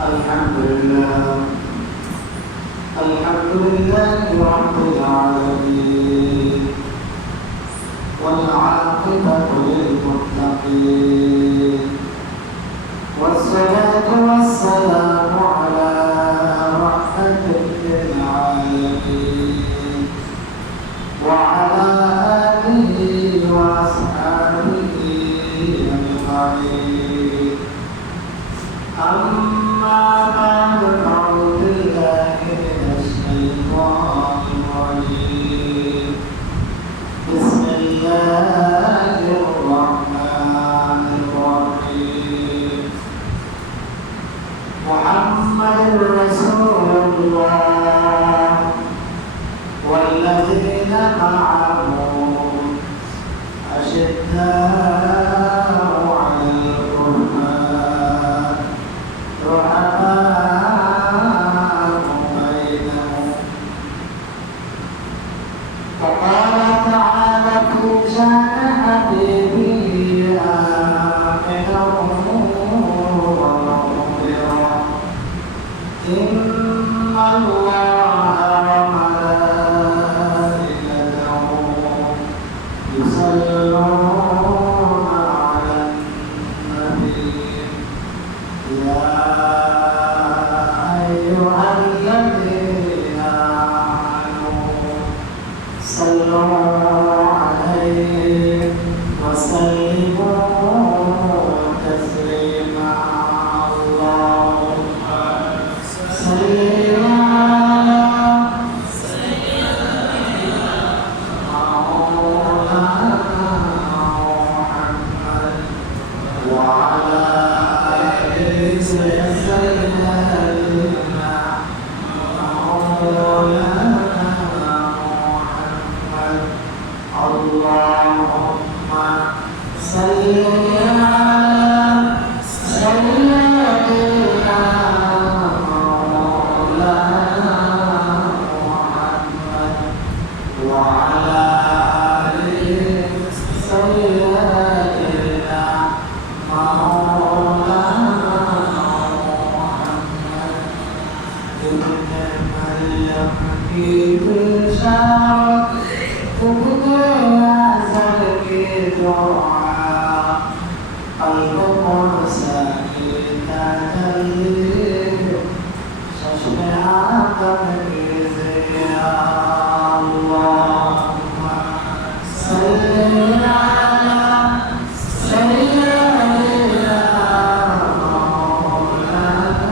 الحمد لله الحمد لله رب العالمين والعاقبة للمتقين والصلاة والسلام على رحمة للعالمين وعلى آله وأصحابه أجمعين أما بعد فأعوذ بالله من الشيطان الرجيم بسم الله الرحمن الرحيم محمد رسول الله والذين معه أشداء على الكفار رحماء بينهم وقال تعالى في شأن حبيبه آمنا ومؤمنا إن الله وملائكته يصلون على النبي يا أيها الذين آمنوا صلوا عليه وسلموا تسليما اللهم صل وعلى آله سيدنا مولانا محمد اللهم صل على سيدنا مولانا محمد وعلى آله سيدنا مولانا محمد ابن مريم की बिशारत तुमने अज़ल की दुआ क़ल्ब मुनसा की तजल्ली चश्म आदम की ज़िया अल्लाहुम्म सल्ली अला सय्यिदना मौलाना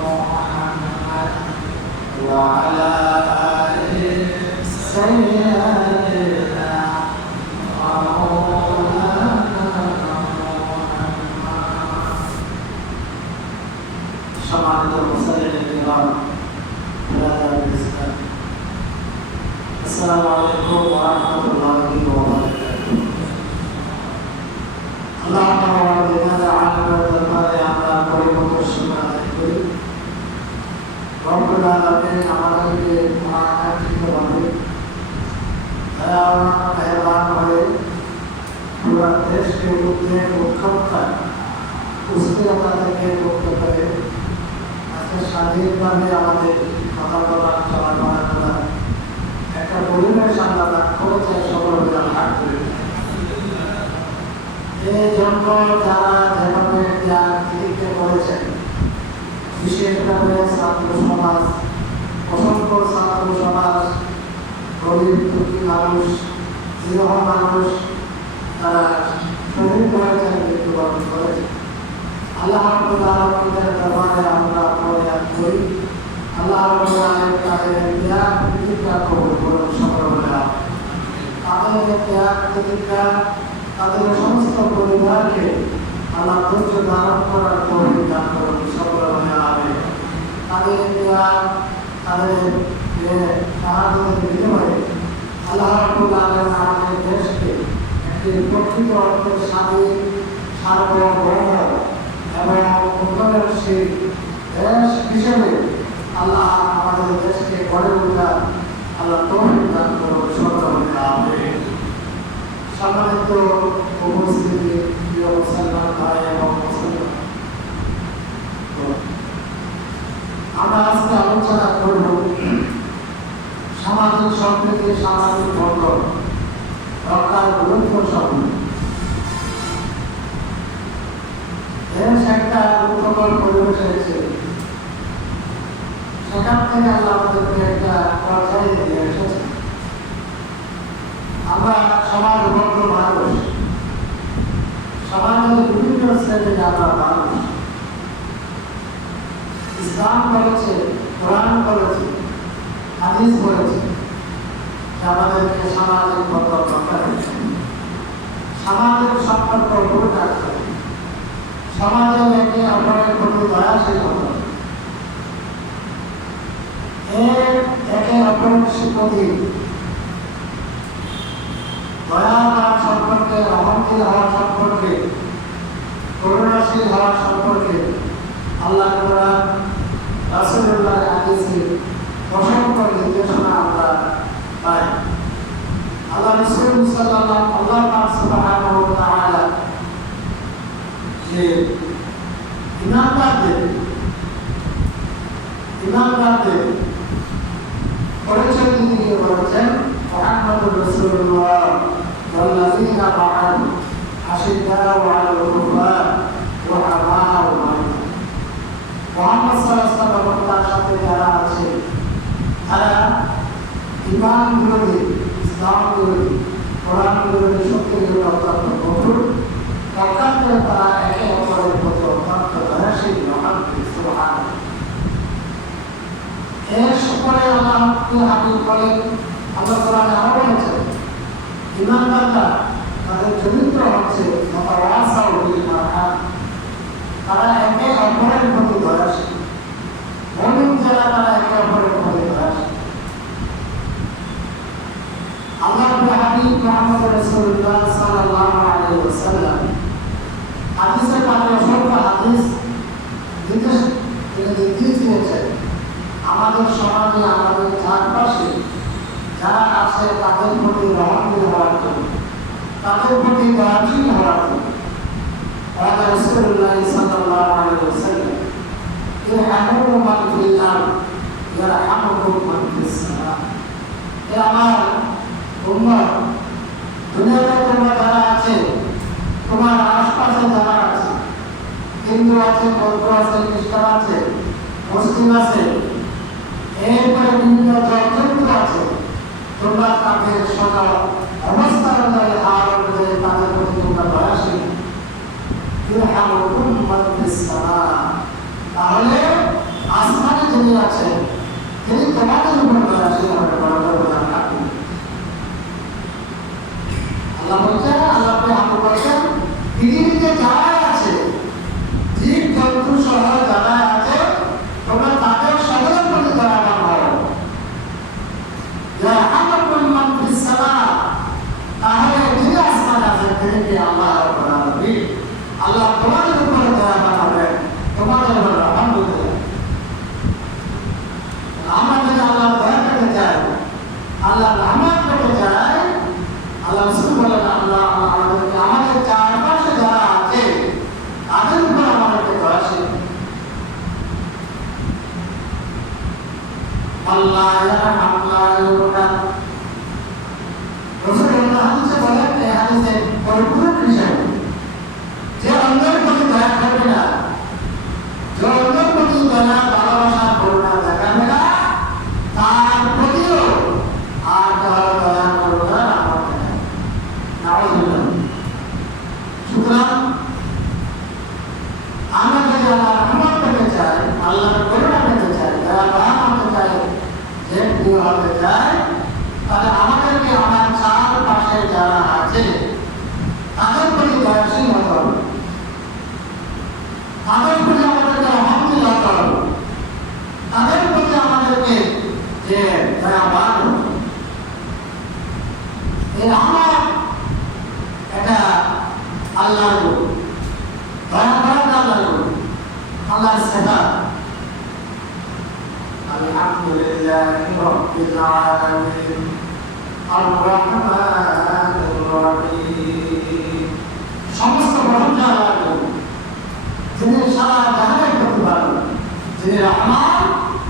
मुहम्मद وعلى آله سيدنا مولانا সম্মানিত মুসল্লিদের কিরাম ব্রাদার ইসলাম আসসালামু আলাইকুম ওয়া রাহমাতুল্লাহি ওয়া বারাকাতুহু আল্লাহ তাআলা দিনের আলমের দরবারে আমরা পরিপূর্ণ শুকর আদায় করি রব্বুল আলামিন আমাদেরকে মহাকাঙ্ক্ষিতভাবে মেহরবান হয়ে পুরো দেশকে উদ্বেগ উৎকণ্ঠায় অস্থিরতা থেকে মুক্ত করে আজকে স্বাধীনভাবে আমাদের কথা বলার চলাফেরা করার একটা পরিবেশ আমরা লাভ করেছে সকলকে আলহামদুলিল্লাহ। এই জন্য যারা যেভাবে ত্যাগ দিতে করেছেন বিশেষভাবে ছাত্র সমাজ অসংখ্য ছাত্র সমাজ গরিব দুঃখী মানুষ নিরহ মানুষ তারা শহীদ হয়েছেন মৃত্যুবরণ করেছেন। আল্লাহ রাব্বুল আলামিনের দরবারে আমরা ফরিয়াদ করি আল্লাহ রাব্বুল আলামিন তাদের ত্যাগ প্রতিজ্ঞা কবুল করুন সকলে তাদের ত্যাগ প্রতিজ্ঞা তাদের সমস্ত পরিবারকে আল্লাহ ধৈর্য ধারণ করার তৌফিক দান করুন সকলে আমিন। তাদের ত্যাগ তাদের সাহায্যের বিনিময়ে আল্লাহ রাব্বুল আলামিন আমাদের দেশকে একটি প্রকৃত অর্থে স্বাধীন সার্বভৌম এবং উন্নয়নশীল দেশ হিসেবে আল্লাহ আমাদের দেশকে গড়ে তোলার আল্লাহ তৌফিক দান করুন সকলে আমিন। সম্মানিত উপস্থিতি প্রিয় মুসলমান ভাই এবং মুসলমান পরিবেশে এসেছে সেখান থেকে আল্লাহ আমাদেরকে একটা পর্যায়ে দিয়ে এসেছে। আমরা সমাজবদ্ধ মানুষ, সমাজের বিভিন্ন শ্রেণীর আমরা মানুষ। ইসলাম বলেছে, কোরআন বলেছে, হাদিস বলেছে আমাদেরকে সামাজিক কর্তব্য সামাজিক সম্পর্ক গড়ে রাখতে হবে, সমাজের একে অপরের প্রতি দয়াশীল হতে হবে, একে অপরের প্রতি দয়া হওয়ার সম্পর্কে, রহমশীল হওয়ার সম্পর্কে, করুণাশীল হওয়ার সম্পর্কে আল্লাহ কোরআন রাসূলুল্লাহ হাদিসে অসংখ্য নির্দেশনা আমরা পাই। আল্লাহ রাসূল সাল্লাল্লাহু সুবহানাহু ওয়া তাআলা যে ইমানদারদের পরিচয় দিয়ে বলেছেন মুহাম্মাদুর রাসূলুল্লাহ ওয়াল্লাযীনা মা'আহু আশিদ্দাউ আলাল কুফার রুহামাউ বাইনহুম। মুহাম্মদ সাল্লাল্লাহু আলাইহি ওয়াসাল্লাম তার সাথে যারা আছে তারা ঈমান বিরোধী, ইসলাম বিরোধী, কোরআন বিরোধী শক্তিগুলো অত্যন্ত কঠোর, পক্ষান্তরে তারা একে অপরের প্রতি অত্যন্ত দয়াশীল, রহমশীল। সুবহানাল্লাহ। এর সকলে আল্লাহ হাবিব বলেন, আল্লাহ কোরআনে আরো বলেছেন ঈমানদাররা তাদের চরিত্র হচ্ছে মুতাওয়াসাউ বিল মারহাম, তারা একে অপরের প্রতি দয়াশীল। মুমিন যারা তারা একে অপরের প্রতি দয়াশীল। আল্লাহর হাবিব মুহাম্মদ রাসূলুল্লাহ সাল্লাল্লাহু আলাইহি ওয়াসাল্লাম হাদিসের পাকে অসংখ্য হাদিস নির্দেশ দিয়েছেন আমাদের সমাজে, আমাদের চারপাশে যারা আছে তাদের প্রতি রহমশীল হওয়ার জন্য, তাদের প্রতি দয়াশীল হওয়ার জন্য। রাসূলুল্লাহ সাল্লাল্লাহু আলাইহি ওয়াসাল্লাম ইরহামু মান ফিল আরদ ইয়ারহামুকুম মান ফিস সামা। এ আমার উম্মত, দুনিয়াতে তোমরা যারা আছে, তোমার আশপাশে যারা আছে, হিন্দু আছে, বৌদ্ধ আছে, খ্রিস্টান আছে, মুসলিম আছে, এরপরে বিভিন্ন জনগণ আছে, তোমরা তাদের সদা অবস্থা অনুযায়ী, হার অনুযায়ী তাদের প্রতি তোমরা দয়াশীল। ইরহামুকুম মান ফিস সামা, তাহলে আসমানে যিনি আছেন তিনি তোমাদের উপর দয়াশীল হবে। আল্লাহ বলছেন, আল্লাহ হাবিব বলছেন, পৃথিবীতে যারা আছে, জীব জন্তু সহ যারা আছে, তোমরা তাদের সকলের প্রতি দয়াবান হও। ইয়ারহামুকুম মান ফিস সামা, তাহলে যিনি আসমানে আছেন তিনি কি আল্লাহ রাব্বুল আলামিন, আল্লাহ তোমাদের উপর দয়াবান হবে, তোমাদের উপর রহম করবে। আমরা যদি আল্লাহ দয়া পেতে চাই, আল্লাহ রহমত পেতে চাই, আল্লাহ রাসূল বলেন আল্লাহ আমাদেরকে আমাদের চারপাশে যারা আছে তাদের উপর আমাদেরকে দয়াশীল। আল্লাহ ইয়ারহাম লা ইউরহাম। রাসূলুল্লাহ হাদিসে বলেন, এই হাদিসে পরিপূর্ণ বিষয়, যে অন্যের প্রতি দয়া করবে না, যে অন্যের প্রতি দয়া, ভালোবাসা, করুণা দেখাবে না, তার প্রতিও আর কারো দয়া করবে না। সুতরাং আমরা যদি আল্লাহর রহমত পেতে চাই, আল্লাহর করুণা পেতে চাই, দয়া হতে চাই, যে প্রিয় হতে চাই, তাহলে আমাদেরকে আমার চারপাশে যারা আছে তাদের প্রতি দয়াশীল হতে হবে, তাদের প্রতি আমাদেরকে রহমশীল হতে হবে, তাদের প্রতি আমাদেরকে যে দয়াবান হতে হবে। এই রহমত এটা আল্লাহর গুণ, দয়া করাটা আল্লাহর গুণ, আল্লাহর সেবা। আলহামদুলিল্লাহি রাব্বিল আলামিন আর রহমানির রহিম। সমস্ত প্রশংসা আল্লাহর জন্য, যিনি সারা জাহানের প্রতিপালক, যিনি রহমান,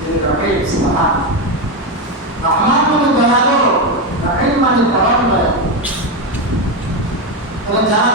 যিনি রহিম। সুবহানাল্লাহ। রহমান মানে দয়ালু, রহিম মানে পরম দয়ালু। যারা